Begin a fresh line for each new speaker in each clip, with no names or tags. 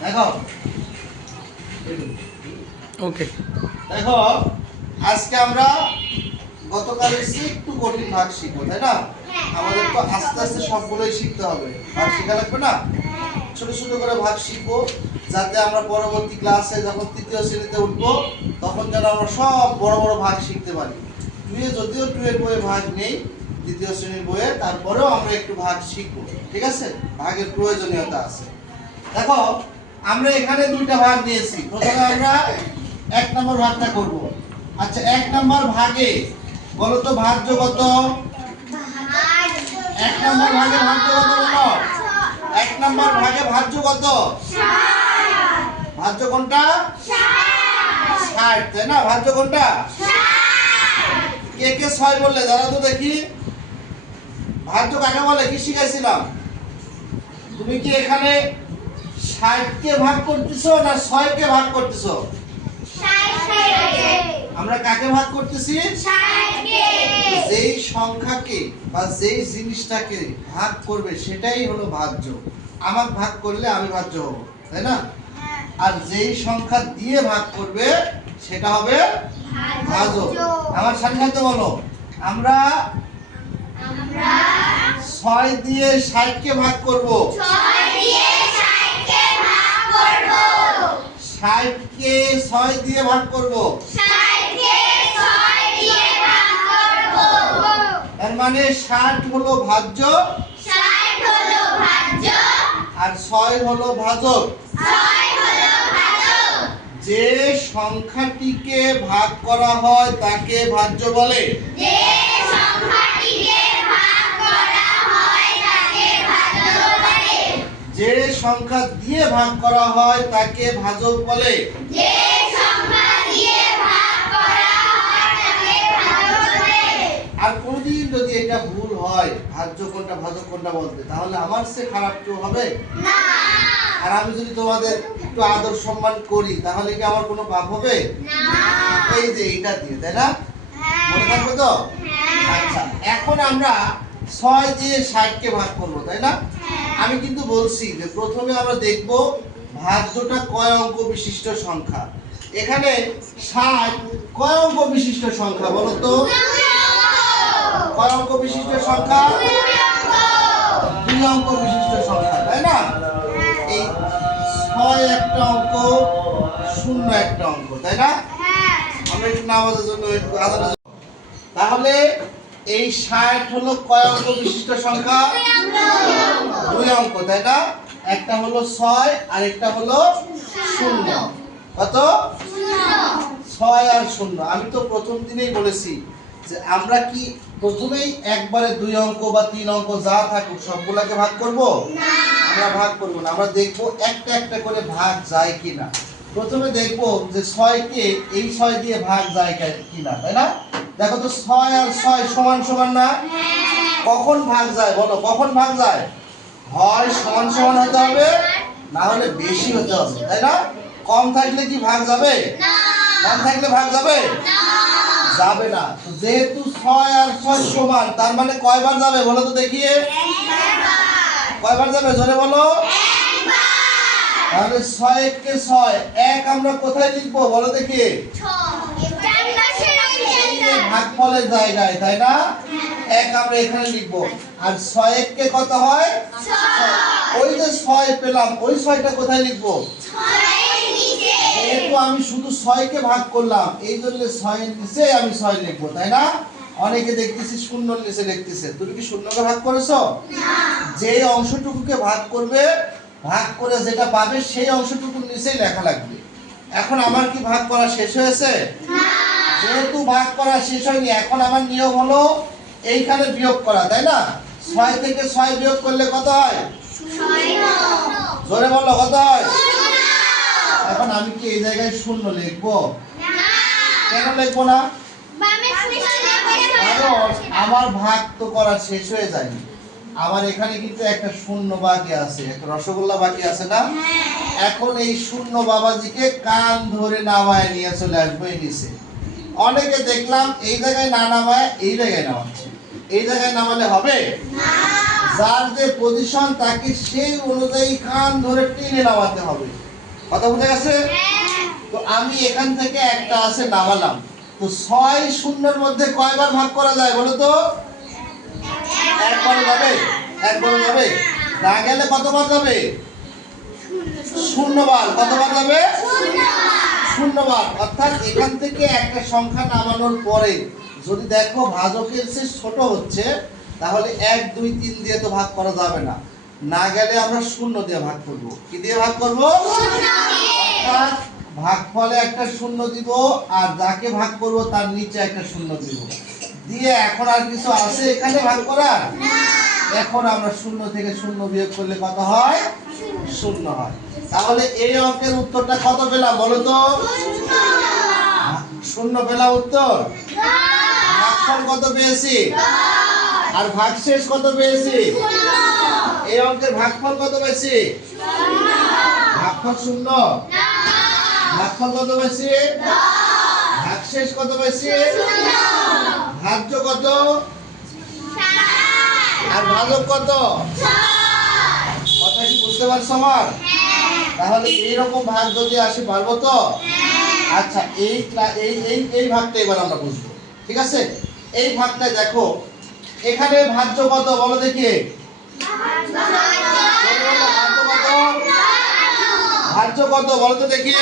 দেখো
ওকে
দেখো আজকে আমরা গতকাল এসে একটু কঠিন ভাগ শিখব তাই না? আমাদের তো আস্তে আস্তে সবগুলোই শিখতে হবে। ভাগ শেখা লাগবে না? ছোট ছোট করে ভাগ শিখব যাতে আমরা পরবর্তী ক্লাসে যখন তৃতীয় শ্রেণীতে উঠবো তখন যেন আমরা সব বড় বড় ভাগ শিখতে পারি। টুয়ে যদিও টুয়ের বইয়ে ভাগ নেই দ্বিতীয় শ্রেণির বইয়ে তারপরেও আমরা একটু ভাগ শিখব ঠিক আছে? ভাগের প্রয়োজনীয়তা আছে। দেখো আমরা এখানে দুইটা ভাগ নিয়েছি। প্রথমে আমরা এক নম্বর ভাগটা করব। আচ্ছা এক নম্বর ভাগে বলো তো ভাজ্য কত? এক নম্বর ভাগে ভাজ্য কত বলো? এক নম্বর ভাগে ভাজ্য কত? ভাজ্য কোনটা? ষাট তাই না? ভাজ্য কোনটা? কে কে ছয় বললে? দাঁড়া তো দেখি। ভাজ্য কাকে বলে? কি শিখাইছিলাম? তুমি কি এখানে ষাটকে ভাগ করতেছো না ছয়কে ভাগ করতেছো? আমরা কাকে ভাগ করতেছি? যেই সংখ্যাকে বা যেই জিনিসটাকে ভাগ করবে, সেটাই হলো ভাজ্য আমার ভাগ করলে আমি ভাজ্য হব, তাই না? আর যেই সংখ্যা দিয়ে ভাগ করবে, সেটা হবে ভাজক। আমার সাথে বলো আমরা ছয় দিয়ে ষাটকে ভাগ করব। ষাটকে ছয় দিয়ে ভাগ করব। তার মানে ষাট হলো ভাজ্য। আর ছয় হলো ভাজক। যে সংখ্যাটিকে ভাগ করা হয় তাকে ভাজ্য বলে। সংখ্যা দিয়ে ভাগ করা হয় তাকে ভাজক বলে। আর কোনদিন যদি এটা ভুল হয় ভাজ্য কোনটা ভাজক কোনটা বলতে তাহলে আমার সে খারাপ কেউ হবে? আর আমি যদি তোমাদের একটু আদর সম্মান করি তাহলে কি আমার কোনো পাপ হবে? এই যে এইটা দিয়ে তাই না? মনে থাকবে তো? আচ্ছা এখন আমরা ছয় দিয়ে ষাটকে ভাগ করব তাই না? আমি কিন্তু বলছি যে প্রথমে আমরা দেখব ভাজ্যটা কয় অঙ্ক বিশিষ্ট সংখ্যা। এখানে ষাট কয় অঙ্ক বিশিষ্ট সংখ্যা বলো তো? কয় অঙ্ক বিশিষ্ট সংখ্যা? দুই অঙ্ক বিশিষ্ট সংখ্যা, তাই না? এই ছয় একটা অঙ্ক, শূন্য একটা অঙ্ক, তাই না? আমরা একটু নামাজের জন্য একটু তাহলে এই ষাট হলো কয় অঙ্ক বিশিষ্ট সংখ্যা? দুই অঙ্ক, তাই না? একটা হলো ছয় আর একটা হলো শূন্য। কত? ছয় আর শূন্য। আমি তো প্রথম দিনেই বলেছি যে আমরা কি প্রথমেই একবারে দুই অঙ্ক বা তিন অঙ্ক যা থাকুক, সবগুলাকে ভাগ করব? আমরা ভাগ করব না। আমরা দেখব একটা একটা করে ভাগ যায় কিনা। প্রথমে দেখব যে ছয়কে এই ছয় দিয়ে ভাগ যায় কিনা, তাই না? দেখো তো ছয় আর ছয় সমান সমান না? কখন ভাগ যায় বলো কখন ভাগ যায়? হয় সমান সমান হতে হবে না হলে বেশি হতে হবে তাই না? কম থাকলে কি ভাগ যাবে? কম থাকলে ভাগ যাবে? যাবে না। তো যেহেতু ছয় আর ছয় সমান তার মানে কয়বার যাবে বলো তো দেখিয়ে কয়বার যাবে? জোরে বলো। তাহলে ছয় কে ছয় এক আমরা কোথায় লিখব বলো দেখি। ভাগফলের জায়গায় তাই না? এক আমরা এখানে লিখব। আর ছয় কে কত হয়? ওই যে ছয় পেলাম ওই ছয়টা কোথায় লিখব? যেহেতু আমি শুধু ছয়কে ভাগ করলাম এই জন্য ছয়ের নিচে আমি ছয় লিখব তাই না? অনেকে দেখতেছি শূন্য নিচে লিখতেছে। তুমি কি শূন্যকে ভাগ করেছ? যে অংশটুকুকে ভাগ করবে ভাগ করে যেটা পাবে সেই অংশটুকুর নিচেই লেখা লাগবে। এখন আমার কি ভাগ করা শেষ হয়েছে? যেহেতু ভাগ করা শেষ হয়নি এখন আমার নিয়ম হলো এইখানে বিয়োগ করা তাই না? ছয় থেকে ছয় বিয়োগ করলে কত হয়? জোরে বলো কত হয়? এখন আমি কি এই জায়গায় শূন্য লিখব? কেন লিখব না? কারণ আমার ভাগ তো করা শেষ হয়ে যায়নি। আমার এখানে কিন্তু একটা শূন্য বাকি আছে একটা রসগোল্লা বাকি আছে না? এখন এই শূন্য বাবাজিকে কান ধরে নামায় নিয়ে চলে আসব এই নিচে। অনেকে দেখলাম এই জায়গায় না নামায় এই জায়গায় নামাচ্ছে। এই জায়গায় নামালে হবে? যার যে পজিশন তাকে সেই অনুযায়ী কান ধরে টেনে নামাতে হবে। কথা বুঝে গেছে? তো আমি এখান থেকে একটা আছে নামালাম। তো ছয় শূন্যের মধ্যে কয়বার ভাগ করা যায় বলো তো? একবার যাবে? একবার যাবে? না গেলে কতবার যাবে? শূন্যবার। কতবার যাবে? শূন্যবার অর্থাৎ এখান থেকে একটা সংখ্যা নামানোর পরে যদি দেখো ভাজকের সে ছোট হচ্ছে তাহলে এক দুই তিন দিয়ে তো ভাগ করা যাবে না। না গেলে আমরা শূন্য দিয়ে ভাগ করব। কি দিয়ে ভাগ করব? অর্থাৎ ভাগফলে একটা শূন্য দিব আর যাকে ভাগ করব তার নিচে একটা শূন্য দিব। দিয়ে এখন আর কিছু আছে এখানে ভাগ করার? এখন আমরা শূন্য থেকে শূন্য বিয়োগ করলে কত হয়? শূন্য হয়। তাহলে এই অঙ্কের উত্তরটা কত পেলাম বলো তো? শূন্য। পেলাম উত্তর? ভাগফল কত পেয়েছি? আর ভাগশেষ কত পেয়েছি? এই অঙ্কের ভাগফল কত পেয়েছি? ভাগফল শূন্য? ভাগফল কত পেয়েছি? ভাগশেষ কত পেয়েছি? ভাজ্য কত? আর ভাজক কত? বুঝতে পারছ আমার? তাহলে এইরকম ভাগ যদি আসে, পারব তো? আচ্ছা এই এই এই এই ভাগটা এবার আমরা বুঝব, ঠিক আছে? এই ভাগটা দেখো, এখানে ভাজ্য কত? বলো দেখি। ভাজ্য কত? বলো তো দেখি।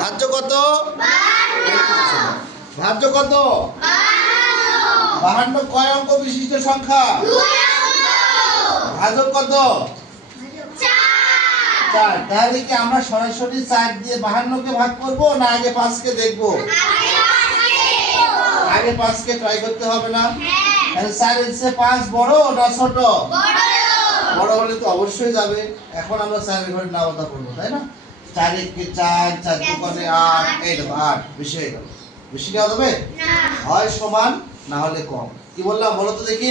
ভাজ্য কত? ভাজ্য কত? বাহান্ন, কয় অঙ্ক বিশিষ্ট সংখ্যা? ভাজক কত? চার। তাহলে কি আমরা সরাসরি চার দিয়ে বাহান্নকে ভাগ করব না আগে পাঁচকে দেখব? আগে পাঁচকে ট্রাই করতে হবে না? তাহলে চার হচ্ছে পাঁচ বড় না ছোট? বড় হলে তো অবশ্যই যাবে। এখন আমরা চারের ঘরে নামতা করব তাই না? চার একে চার চার দোকানে আট এই দেখো আট বেশি হয়ে গেল। বেশি নেওয়া যাবে? হয় সমান না হলে কম। কি বললাম বলো তো দেখি।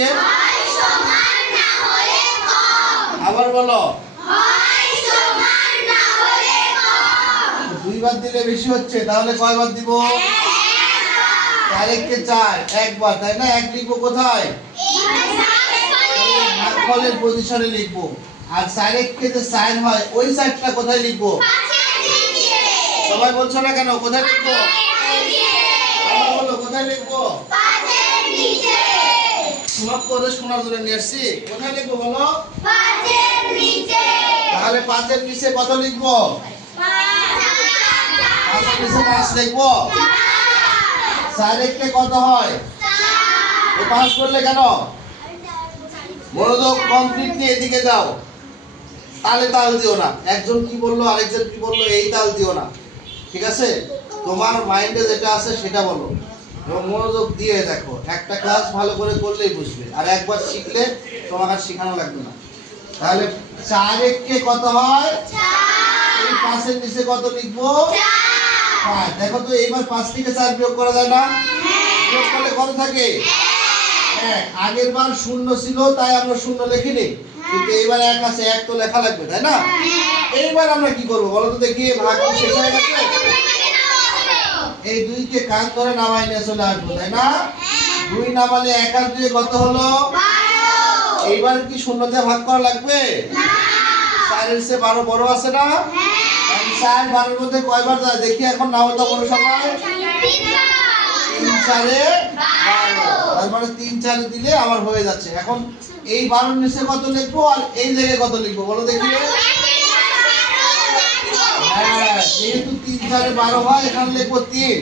আবার বলো। দুইবার দিলে বেশি হচ্ছে তাহলে কয়বার দিব? চার একে চার একবার তাই না? এক লিখব কোথায়? ভাগফলের পজিশনে লিখব। আর যে সাইন হয় ওই সাইডটা কোথায় লিখব? সবাই বলছো না কেন? কোথায় লিখব? বলো কোথায় লিখব? সমাপ করে শোনার জন্য নিয়ে আসছি। কোথায় লিখব বলো? তাহলে পাঁচের নিচে কত লিখব? পাঁচের পাঁচ লিখব চার কত হয়? এ করলে কেন? মনোযোগ কমপ্লিটলি এদিকে যাও। তালে তাল দিও না। একজন কি বলল আরেকজন কি বলল এই তাল দিও না। ঠিক আছে? তোমার মাইন্ডে যেটা আছে সেটা বলো। এবং মনোযোগ দিয়ে দেখো। একটা ক্লাস ভালো করে করলেই বুঝবে। আর একবার শিখলে তোমাকে আর শেখানো লাগবে না। তাহলে চার এককে কত হয়? এই পাঁচের নিচে কত লিখব? পাঁচ দেখো তো এইবার পাঁচ থেকে চার বিয়োগ করা যায় না? বিয়োগ করলে কত থাকে? এক আগের বার শূন্য ছিল তাই আমরা শূন্য লিখিনি। কিন্তু এইবার এক আছে এক তো লেখা লাগবে তাই না? এইবার আমরা কি করব বলো তো দেখি ভাগ শেষ হয়ে গেছে? এই দুইকে কান ধরে নামাই নিয়ে চলে আসব তাই না? দুই নামালে এক আর দুই কত হলো? এইবার কি শূন্য দিয়ে ভাগ করা লাগবে? চারের চেয়ে বারো বড় আছে না? চার বারোর মধ্যে কয়বার যায়? দেখি এখন নাও তো কোনো সময় তিন চারে মানে তিন চারে দিলে আমার হয়ে যাচ্ছে। এখন এই বারোর নিচে কত লিখব আর এই জায়গায় কত লিখব বলো দেখি। হ্যাঁ যেহেতু তিন চারে বারো হয়, এখানে লিখব তিন।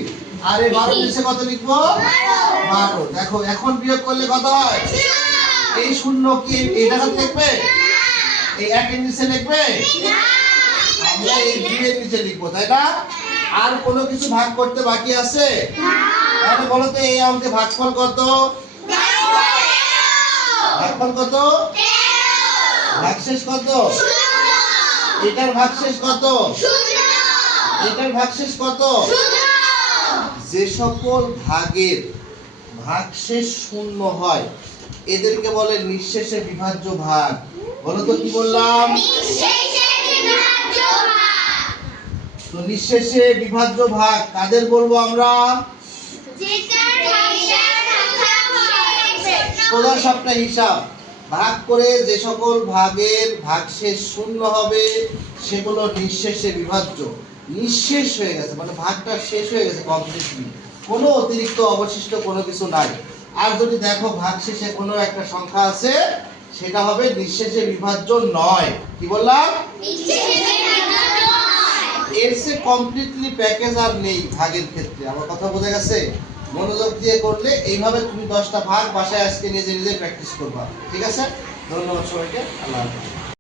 আর এই বারোর নিচে কত লিখব? বারো। দেখো, এখন বিয়োগ করলে কত হয়? এই শূন্য কি এই জায়গা লিখবে? এই একের নিচে লিখবে? আমরা এই দুইয়ের নিচে লিখব তাই না? আর কোনো কিছু ভাগ করতে বাকি আছে? তাহলে বলো তো এই অঙ্কে ভাগফল কত? ভাগফল কত? ভাগশেষ কত? এটার ভাগশেষ কত? এটার ভাগশেষ কত? যে সকল ভাগের ভাগশেষ শূন্য হয় এদেরকে বলে নিঃশেষে বিভাজ্য ভাগ। বলো তো কি বললাম? তো নিঃশেষে বিভাজ্য ভাগ কাদের বলব আমরা? সোজা হিসাব ভাগ করে যে সকল ভাগের ভাগশেষ শূন্য হবে সেগুলো নিঃশেষে বিভাজ্য। নিঃশেষ হয়ে গেছে মানে ভাগটা শেষ হয়ে গেছে কমপ্লিটলি কোনো অতিরিক্ত অবশিষ্ট কোনো কিছু নাই। আর যদি দেখো ভাগশেষে কোনো একটা সংখ্যা আছে সেটা হবে নিঃশেষে বিভাজ্য নয়। কি বললাম? এর সে কমপ্লিটলি প্যাকেজ আর নেই ভাগের ক্ষেত্রে। আমার কথা বোঝা গেছে? মনোযোগ দিয়ে করলে এইভাবে তুমি দশটা ভাগ বাসায় আজকে নিজে নিজে প্র্যাকটিস করবা। ঠিক আছে? ধন্যবাদ সবাইকে। আল্লাহ হাফেজ।